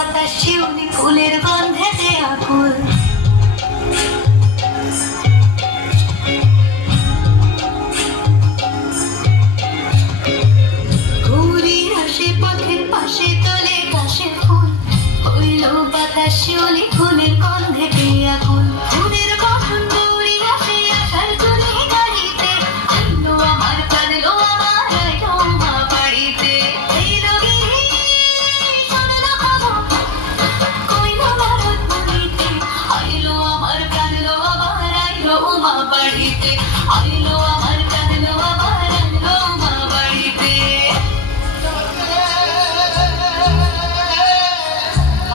বাতাস শিউলি ফুলের গন্ধেতে আকুল। ঘুরি আসে পথের পাশে তোলে কাশের ফুল, হইল বাতাস শিউলি ফুলের গন্ধেতে আকুল।